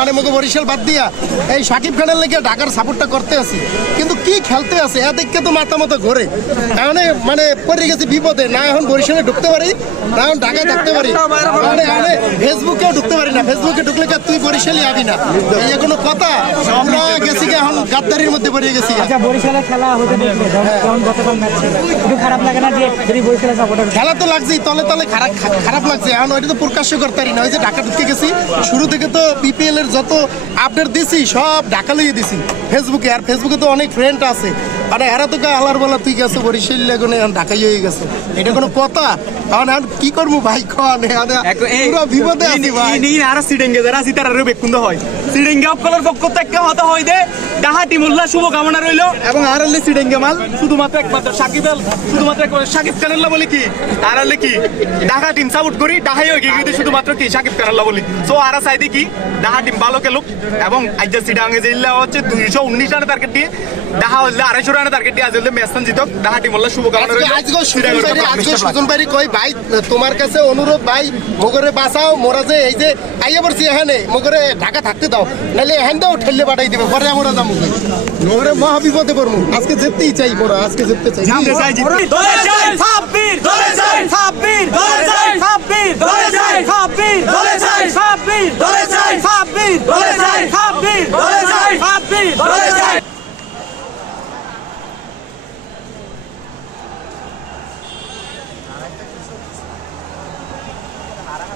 মানে মুখে বরিশাল বাদ দিয়া এই সাকিব খানের লেগে ঢাকার সাপোর্টটা করতে আছি। কিন্তু কি খেলতে আছে এদিকে তো মাথা মতো ঘোরে। কারণে মানে পড়ে গেছি বিপদে, না এখন বরিশালে ঢুকতে পারি, না এখন ঢাকায় থাকতে পারি। মানে ফেসবুকেও ঢুকতে পারি না। ফেসবুকে ঢুকলে তুই বরিশালই আবি না? এই কোনো কথা গাদ্দারির মধ্যে পড়ে গেছি। আচ্ছা বরিশালে খেলা হতে দেখলে যেমন যেমন গতকাল ম্যাচ ছিল একটু খারাপ লাগে না যে যদি বরিশালে সাপোর্টার খেলা তো লাগছে তলে তলে খারাপ খারাপ লাগছে। এখন ওইটা তো প্রকাশ্য করতে পারি না ওই যে ঢাকা ঢুকে গেছি শুরু থেকে তো বিপিএল এর যত আপডেট দিছি সব ঢাকা লইয়ে দিছি। ফেসবুকে আর ফেসবুকে তো অনেক ফ্রেন্ড আছে। মানে এরা তো আলার বেলা তুই গেছে বরিশাল লাগুনে ঢাকাই হয়ে গেছে। এটা কোনো কথা? এখন এখন কি করব ভাই? এখন পুরো বিপদে আছি ভাই। আর সিডেঙ্গে যারা আছে তারা বেকুন্দ হয়। সিডেঙ্গে পক্ষ থেকে হতে হয় দে ডাহাটি মোল্লা শুভকামনা রইল। এবং আর সিডেঙ্গে মাল শুধুমাত্র একমাত্র সাকিব আল শুধুমাত্র একমাত্র সাকিব কানাল্লা বলে কি? আর হলে কি? ঢাকা টিম সাপোর্ট করি ঢাকাই হয়ে গিয়ে শুধুমাত্র কি? সাকিব কানাল্লা বলি। সো আর সাইদি কি? ঢাকা টিম ভালো খেলুক। এবং আজ সিডাঙ্গে যে ইল্লা হচ্ছে দুইশো উনিশ রানের টার্গেট দিয়ে ঢাকা হলে আড়াইশো রানের টার্গেট দিয়ে আজ ম্যাচটা জিতক। ঢাকা মোল্লা শুভকামনা রইল। আজকে সুজন ভাই আজকে কই ভাই তোমার কাছে অনুরোধ ভাই মোগরে বাঁচাও মোরা যে এই যে আইয়া পড়ছি এখানে মোগরে ঢাকা থাকতে দাও নাহলে এখান দাও ঠেললে পাঠাই দিবে পরে আমরা যাব মোগরে মহা বিপদে পড়ব আজকে যেতেই চাই মোরা আজকে যেতে চাই। জিততে চাই জিততে দলে যাই সাব্বির দলে যাই সাব্বির দলে যাই সাব্বির দলে যাই সাব্বির দলে যাই সাব্বির দলে যাই সাব্বির দলে যাই সাব্বির দলে যাই সাব্বির দলে যাই